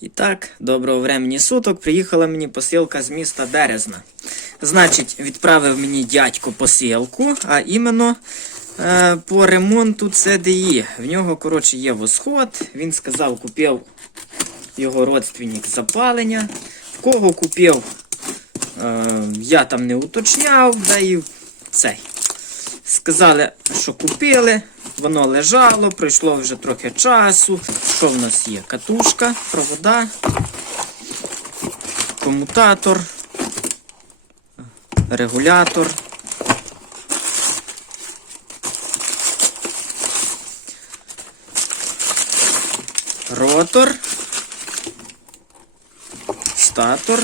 І так, доброго времені суток. Приїхала мені посилка з міста Березна. Значить, відправив мені дядько посилку, а іменно е, по ремонту CDI. В нього, коротше, є восход. Він сказав, купив його родственник запалення. В кого купив, е, я там не уточняв, да і цей. Сказали, що купили, воно лежало, пройшло вже трохи часу. Що в нас є? Катушка, провода, комутатор, регулятор. Ротор, статор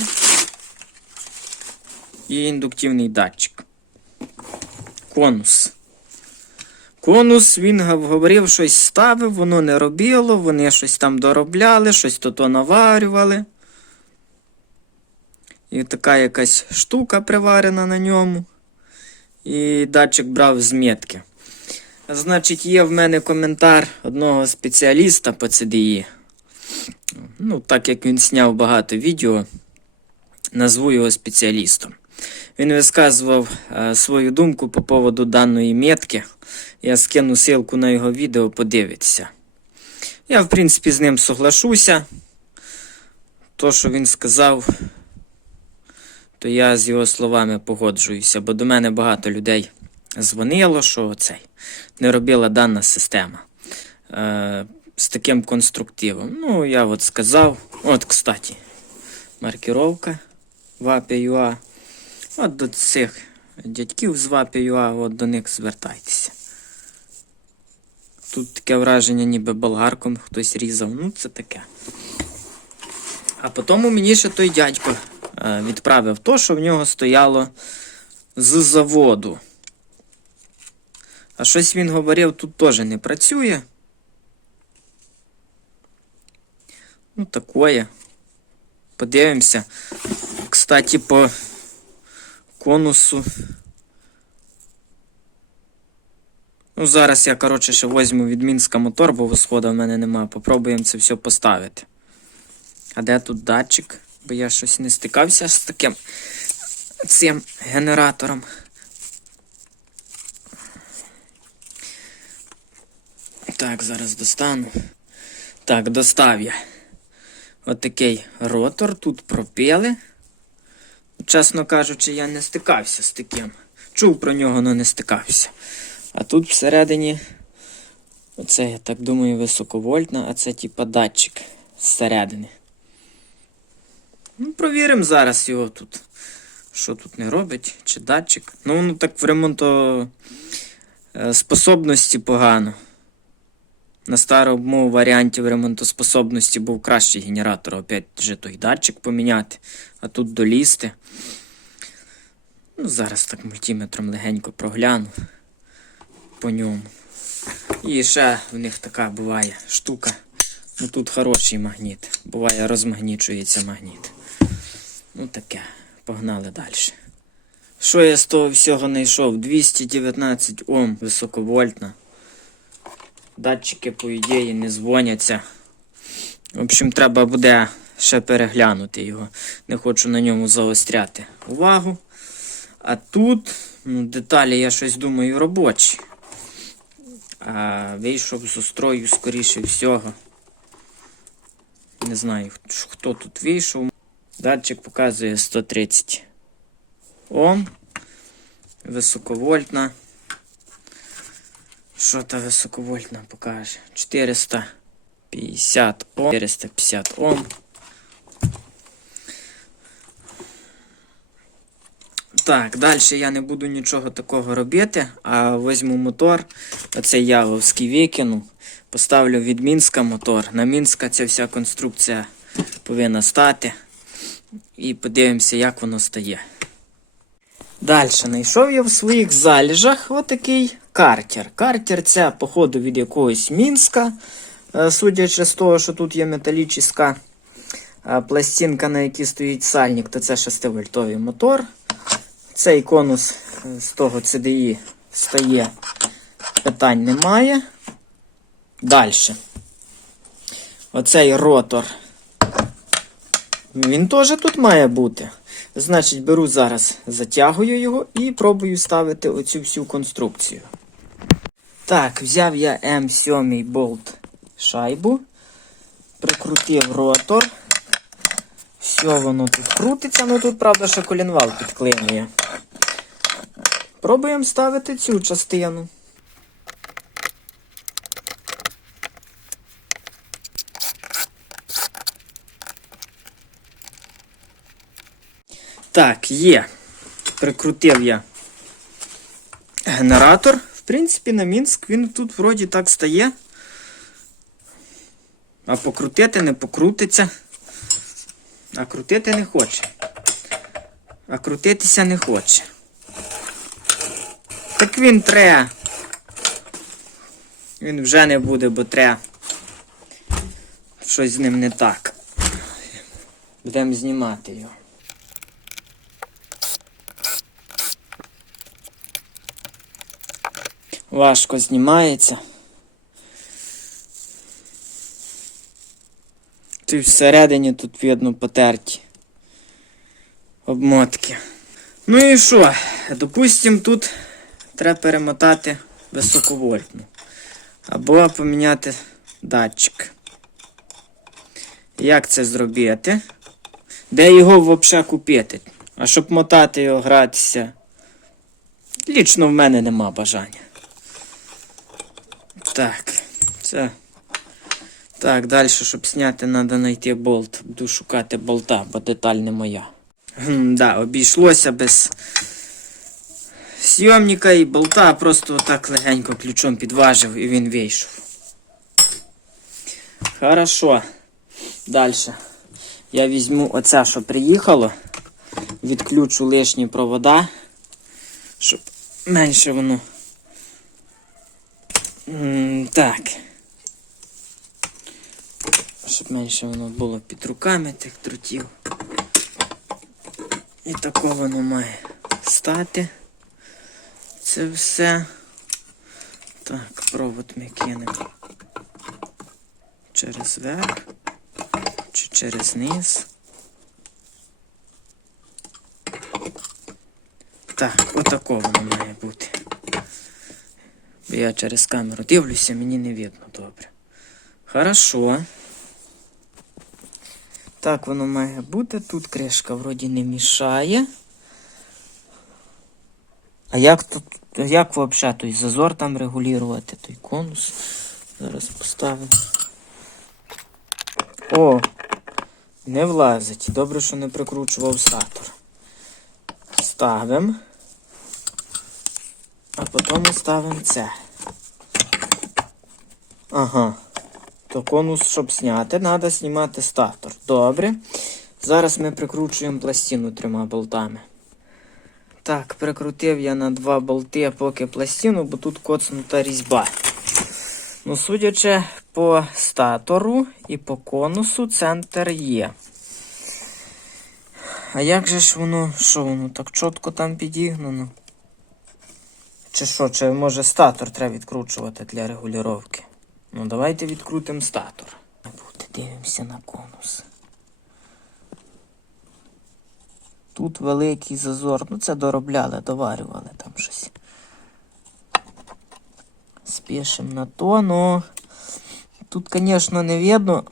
і індуктивний датчик. Конус. Конус, він говорив, щось ставив, воно не робило, вони щось там доробляли, щось то наварювали. І така якась штука приварена на ньому. І датчик брав з метки. Значить, є в мене коментар одного спеціаліста по CDI. Ну, так як він зняв багато відео, назву його спеціалістом. Він висказував е, свою думку по поводу даної метки. Я скину ссылку на його відео, подивитися. Я, в принципі, з ним соглашуся. То, що він сказав, то я з його словами погоджуюся, бо до мене багато людей дзвонило, що цей не робила дана система е, з таким конструктивом. Ну, я от сказав. От, кстати, маркировка в. От до цих дядьків з ВАПі.ua, от до них звертайтеся. Тут таке враження, ніби болгарком хтось різав. Ну, це таке. А потім мені ще той дядько е, відправив то, що в нього стояло з заводу. А щось він говорив, тут теж не працює. Ну, такое. Подивимося. Кстати, по конусу. Ну, зараз я, коротше, ще возьму від Мінська мотор, бо восхода в мене немає. Попробуємо це все поставити. А де тут датчик? Бо я щось не стикався з таким цим генератором. Так, зараз достану. Так, достав я. Отакий ротор. Тут пропили. Чесно кажучи, я не стикався з таким. Чув про нього, але не стикався. А тут всередині, оце, я так думаю, високовольтна, а це типа датчик зсередини. Ну, провіримо зараз його тут. Що тут не робить, чи датчик. Ну, ну так в ремонто е, погано. На старому варіанті в ремонтоспособності був кращий генератор. Опять же той датчик поміняти, а тут долізти. Ну, зараз так мультиметром легенько прогляну по ньому. І ще в них така буває штука. Ну тут хороший магніт. Буває, розмагнічується магніт. Ну таке. Погнали далі. Що я з того всього знайшов? 219 Ом високовольтна. Датчики, по ідеї, не дзвоняться. В общем, треба буде ще переглянути його. Не хочу на ньому заостряти увагу. А тут ну, деталі, я щось думаю, робочі. А вийшов з устрою, скоріше всього. Не знаю, хто- тут вийшов. Датчик показує 130 Ом. Високовольтна. Що та високовольтна покаже? 450 Ом. 450 Ом. Так, далі я не буду нічого такого робити, а візьму мотор, оцей явовський викину, поставлю від Мінська мотор. На Мінська ця вся конструкція повинна стати. І подивимося, як воно стає. Далі знайшов я в своїх заліжах отакий картер. Картер це, походу, від якогось Мінська. Е, Судячи з того, що тут є металічна е, пластинка, на якій стоїть сальник, то це 6-вольтовий мотор. Цей конус е, з того CDI стає, питань немає. Далі. Оцей ротор Він теж тут має бути. Значить, беру зараз, затягую його і пробую ставити оцю всю конструкцію. Так, взяв я М7 болт шайбу, прикрутив ротор. Все воно тут крутиться, ну тут, правда, ще колінвал підклинює. Пробуємо ставити цю частину. Так, є. Прикрутив я генератор. Принципі, на Мінськ він тут вроді так стає. А покрутити не покрутиться. А крутити не хоче. А крутитися не хоче. Так він тре. Він вже не буде, бо тре. Щось з ним не так. Будемо знімати його. Важко знімається. Тут всередині тут видно потерті обмотки. Ну і що? Допустим, тут треба перемотати високовольтну. Або поміняти датчик. Як це зробити? Де його взагалі купити? А щоб мотати його гратися, лічно в мене нема бажання. Так, це. Так, далі, щоб зняти, треба знайти болт. Буду шукати болта, бо деталь не моя. Гм, да, обійшлося без зйомника і болта, просто отак легенько ключом підважив і він вийшов. Хорошо. Далі. Я візьму оце, що приїхало, відключу лишні провода, щоб менше воно. Так. Щоб менше воно було під руками тих трутів. І тако воно має стати. Це все. Так, провод ми кинемо через верх чи через низ. Так, отако воно має бути. Я через камеру дивлюся, мені не видно добре. Хорошо. Так воно має бути. Тут кришка вроді не мішає. А як тут, як взагалі той зазор там регулювати, той конус? Зараз поставимо. О! Не влазить. Добре, що не прикручував статор. Ставимо. Потім ставимо це. Ага. То конус, щоб зняти, треба знімати статор. Добре. Зараз ми прикручуємо пластину трьома болтами. Так, прикрутив я на два болти поки пластину, бо тут коцнута різьба. Ну, судячи по статору і по конусу, центр є. А як же ж воно, що воно так чітко там підігнано? Чи що, чи може статор треба відкручувати для регулювання? Ну, давайте відкрутимо статор. Буде, дивимося на конус. Тут великий зазор. Ну, це доробляли, доварювали там щось. Спішимо на то, ну. Тут, звісно, не видно.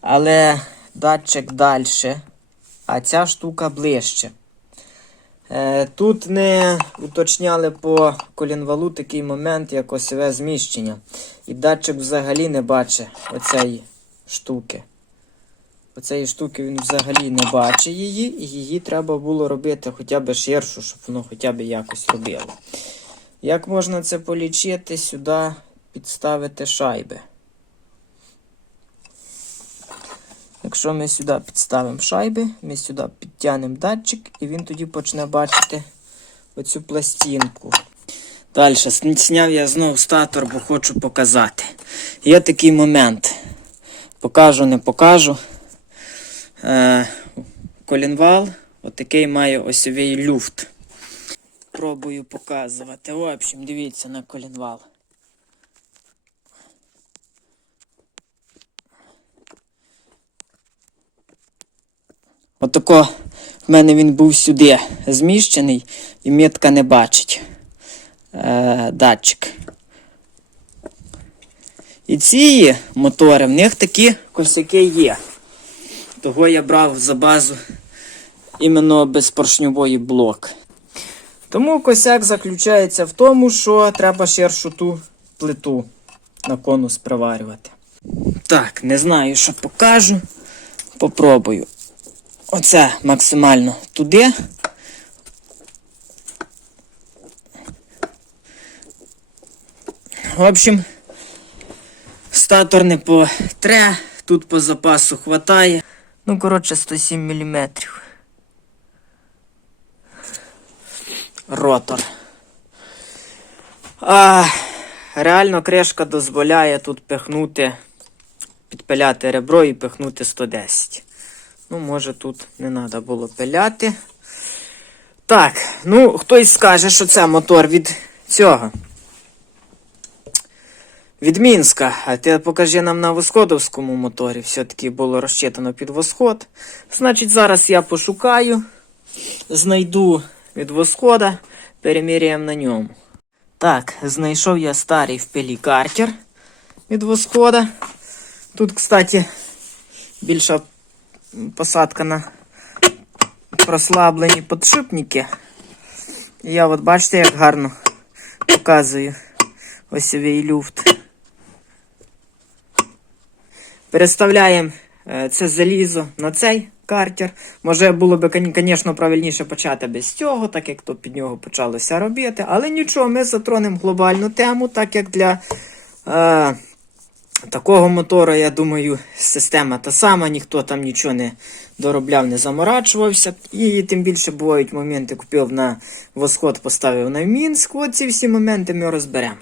Але датчик далі, а ця штука ближче. Е, Тут не уточняли по колінвалу такий момент, як осьове зміщення. І датчик взагалі не бачить оцеї штуки. Оцеї штуки він взагалі не бачить її, і її треба було робити хоча б ширшу, щоб воно хоча б якось робило. Як можна це полічити, сюди підставити шайби. Якщо ми сюди підставимо шайби, ми сюди підтягнемо датчик і він тоді почне бачити оцю пластинку. Далі, зняв я знову статор, бо хочу показати. Є такий момент. Покажу, не покажу. Е, колінвал отакий має осьовий люфт. Пробую показувати. В общем, дивіться на колінвал. Отако в мене він був сюди зміщений і мітка не бачить. Е, датчик. І ці мотори, в них такі косяки є. Того я брав за базу іменно безпоршньовий блок. Тому косяк заключається в тому, що треба ширшу ту плиту на конус приварювати. Так, не знаю, що покажу. Попробую. Оце максимально туди. В общем, статор не потре, тут по запасу хватає. Ну, коротше, 107 мм. Ротор. А, реально кришка дозволяє тут пихнути, підпиляти ребро і пихнути 110. Ну, може, тут не треба було пиляти. Так, ну, хтось скаже, що це мотор від цього. Від Мінська. А ти покажи нам на восходовському моторі. Все-таки було розчитано під восход. Значить, зараз я пошукаю, знайду від восхода, переміряємо на ньому. Так, знайшов я старий в пилі картер від восхода. Тут, кстати, більша посадка на прослаблені подшипники. Я от бачите, як гарно показую осьовий люфт. Переставляємо е, це залізо на цей картер. Може було б, звісно, правильніше почати без цього, так як то під нього почалося робити. Але нічого, ми затронемо глобальну тему, так як для е, такого мотора, я думаю, система та сама, ніхто там нічого не доробляв, не заморачувався. І тим більше бувають моменти, купив на восход, поставив на Мінськ. От ці всі моменти ми розберемо.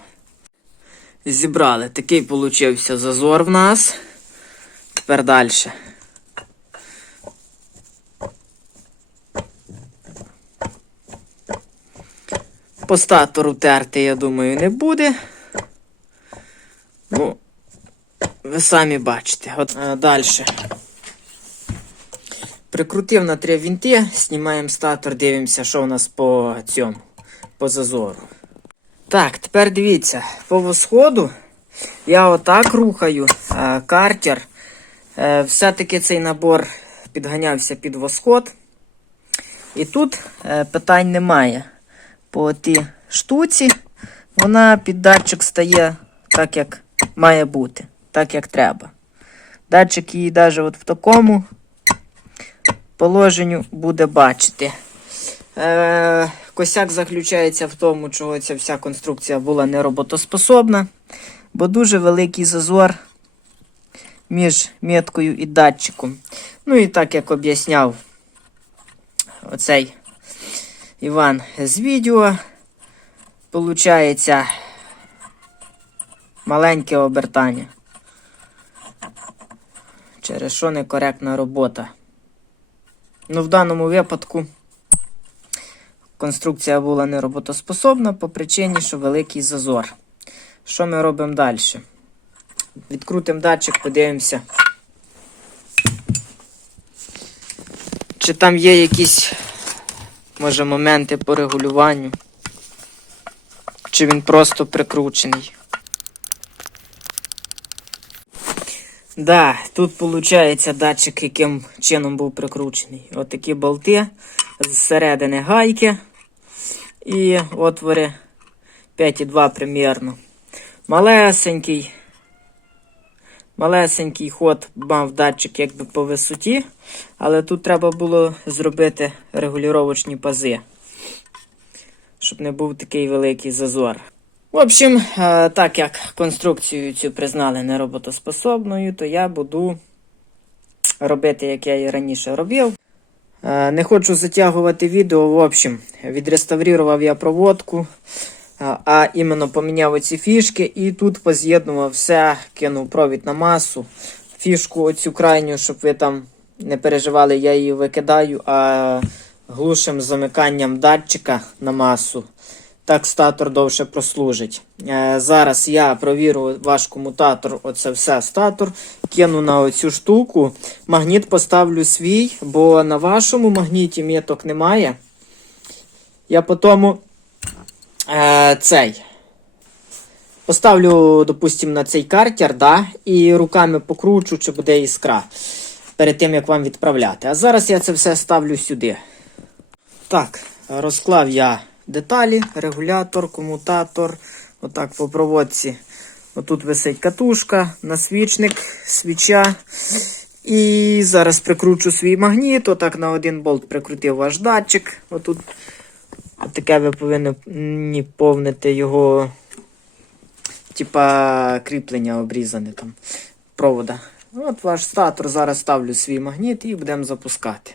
Зібрали. Такий получився зазор в нас. Тепер далі. По статору терти, я думаю, не буде. Ну, ви самі бачите. От е, далі. Прикрутив на три вінти, знімаємо статор, дивимося, що у нас по цьому, по зазору. Так, тепер дивіться, по восходу я отак рухаю е, картер. Е, все-таки цей набор підганявся під восход. І тут е, питань немає. По тій штуці вона під датчик стає так, як має бути, так як треба. Датчик її навіть от в такому положенню буде бачити. Е, косяк заключається в тому, чого ця вся конструкція була нероботоспособна, бо дуже великий зазор між меткою і датчиком. Ну і так як об'ясняв оцей Іван з відео, получається маленьке обертання. Через що некоректна робота. Ну, в даному випадку конструкція була нероботоспособна по причині, що великий зазор. Що ми робимо далі? Відкрутимо датчик, подивимося. Чи там є якісь, може, моменти по регулюванню? Чи він просто прикручений? Да, тут виходить датчик, яким чином був прикручений. Отакі болти, зсередини гайки і отвори 5,2 примірно. Малесенький. Малесенький ход мав датчик якби по висоті, але тут треба було зробити регулювачні пази, щоб не був такий великий зазор. В общем, е, так як конструкцію цю признали нероботоспособною, то я буду робити, як я і раніше робив. Е, Не хочу затягувати відео. В общем, відреставрував я проводку, а- а іменно поміняв оці фішки і тут поз'єднував все, кинув провід на масу. Фішку оцю крайню, щоб ви там не переживали, я її викидаю, а глушим замиканням датчика на масу. Так статор довше прослужить. Е, зараз я провірю ваш комутатор, оце все статор, кину на оцю штуку. Магніт поставлю свій, бо на вашому магніті міток немає. Я по тому е, цей. Поставлю, допустим, на цей картер, да, і руками покручу, чи буде іскра. Перед тим, як вам відправляти. А зараз я це все ставлю сюди. Так, розклав я деталі, регулятор, комутатор. Отак по проводці. Отут висить катушка, насвічник, свіча. І зараз прикручу свій магніт. Отак на один болт прикрутив ваш датчик. Отут таке ви повинні повнити його, типа кріплення обрізане там провода. От ваш статор. Зараз ставлю свій магніт і будемо запускати.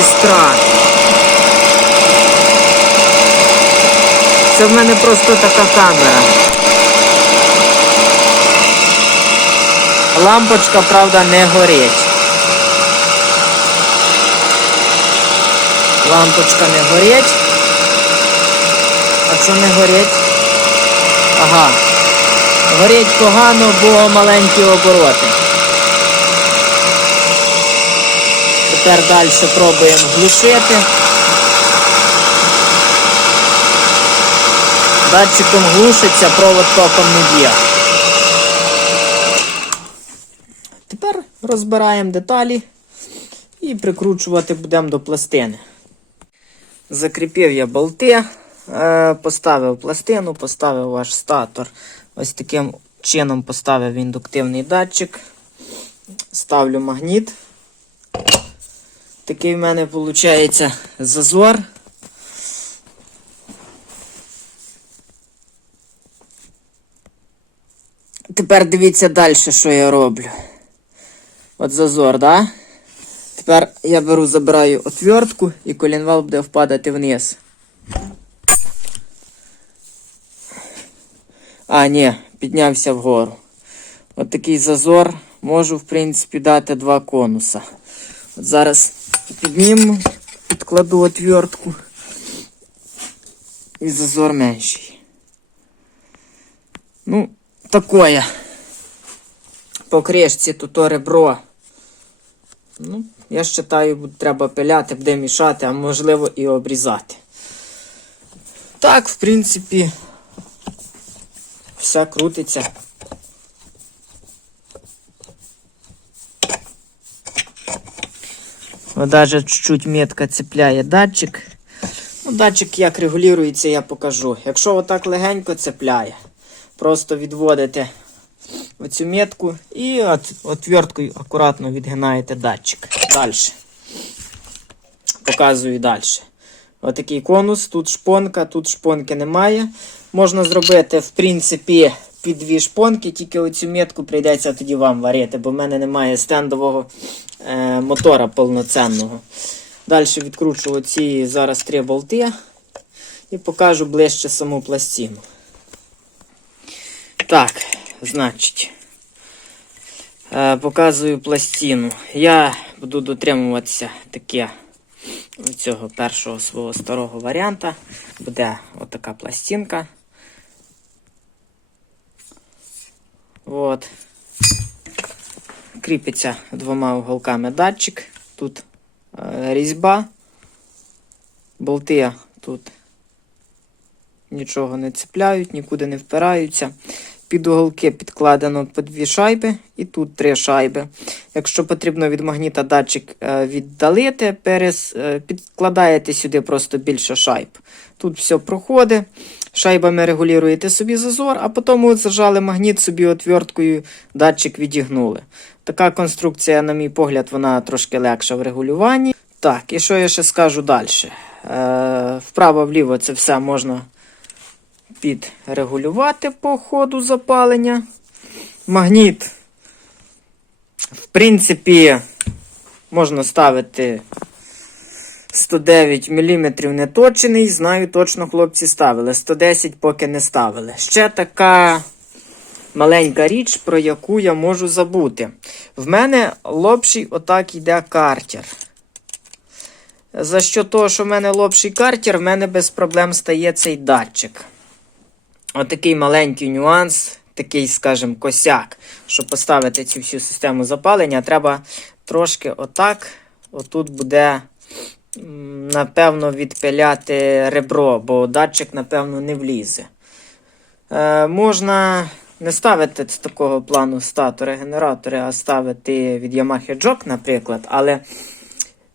Іскра. Це в мене просто така камера. Лампочка, правда, не горить. Лампочка не горить. А що не горить? Ага. Горить погано, бо маленькі обороти. Тепер далі пробуємо глушити. Датчиком глушиться, провод током не б'є. Тепер розбираємо деталі і прикручувати будемо до пластини. Закріпив я болти, е, поставив пластину, поставив ваш статор. Ось таким чином поставив індуктивний датчик. Ставлю магніт. Такий в мене виходить зазор. Тепер дивіться далі, що я роблю. От зазор, да? Тепер я беру, забираю отвертку і колінвал буде впадати вниз. А, ні, піднявся вгору. От такий зазор. Можу, в принципі, дати два конуса. От зараз підніму, підкладу отвертку. І зазор менший. Ну, такое. По кришці тут то ребро. Ну, я вважаю, треба пиляти, буде мішати, а можливо і обрізати. Так, в принципі, все крутиться. От даже чуть-чуть метка цепляє датчик. Ну, датчик як регулюється, я покажу. Якщо отак легенько цепляє, просто відводите оцю метку і от, отверткою акуратно відгинаєте датчик. Далі. Показую далі. Отакий конус, тут шпонка, тут шпонки немає. Можна зробити, в принципі, під дві шпонки, тільки оцю метку прийдеться тоді вам варити, бо в мене немає стендового е, мотора повноцінного. Далі відкручу оці зараз три болти і покажу ближче саму пластину. Так, значить, е, показую пластину. Я буду дотримуватися таке цього першого свого старого варіанта. Буде отака пластинка. От. Кріпиться двома уголками датчик. Тут е, різьба. Болти тут нічого не цепляють, нікуди не впираються. Під уголки підкладено по дві шайби і тут три шайби. Якщо потрібно від магніта датчик е, віддалити, перес, е, підкладаєте сюди просто більше шайб. Тут все проходить. Шайбами регулюєте собі зазор, а потім от зажали магніт собі отверткою, датчик відігнули. Така конструкція, на мій погляд, вона трошки легша в регулюванні. Так, і що я ще скажу далі? Е, Вправо-вліво це все можна підрегулювати по ходу запалення. Магніт, в принципі, можна ставити 109 мм не точений, знаю, точно хлопці ставили. 110 поки не ставили. Ще така маленька річ, про яку я можу забути. В мене лопший отак йде картер. За що того, що в мене лопший картер, в мене без проблем стає цей датчик. Отакий маленький нюанс, такий, скажімо, косяк. Щоб поставити цю всю систему запалення, треба трошки отак. Отут буде, напевно, відпиляти ребро, бо датчик, напевно, не влізе. Е, можна не ставити з такого плану статори-генератори, а ставити від Yamaha Jog, наприклад, але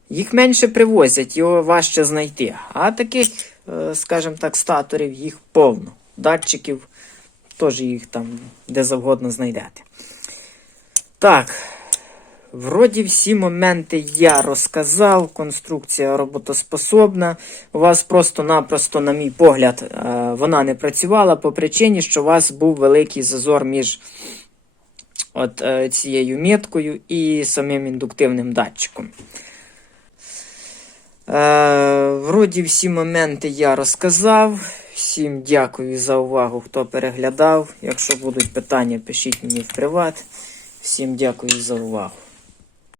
їх менше привозять, його важче знайти. А таких, е, скажімо так, статорів їх повно. Датчиків теж їх там де завгодно знайдете. Так. Вроді всі моменти я розказав. Конструкція роботоспособна. У вас просто-напросто, на мій погляд, е, вона не працювала по причині, що у вас був великий зазор між от, е, цією меткою і самим індуктивним датчиком. Е, вроді всі моменти я розказав. Всім дякую за увагу, хто переглядав. Якщо будуть питання, пишіть мені в приват. Всім дякую за увагу.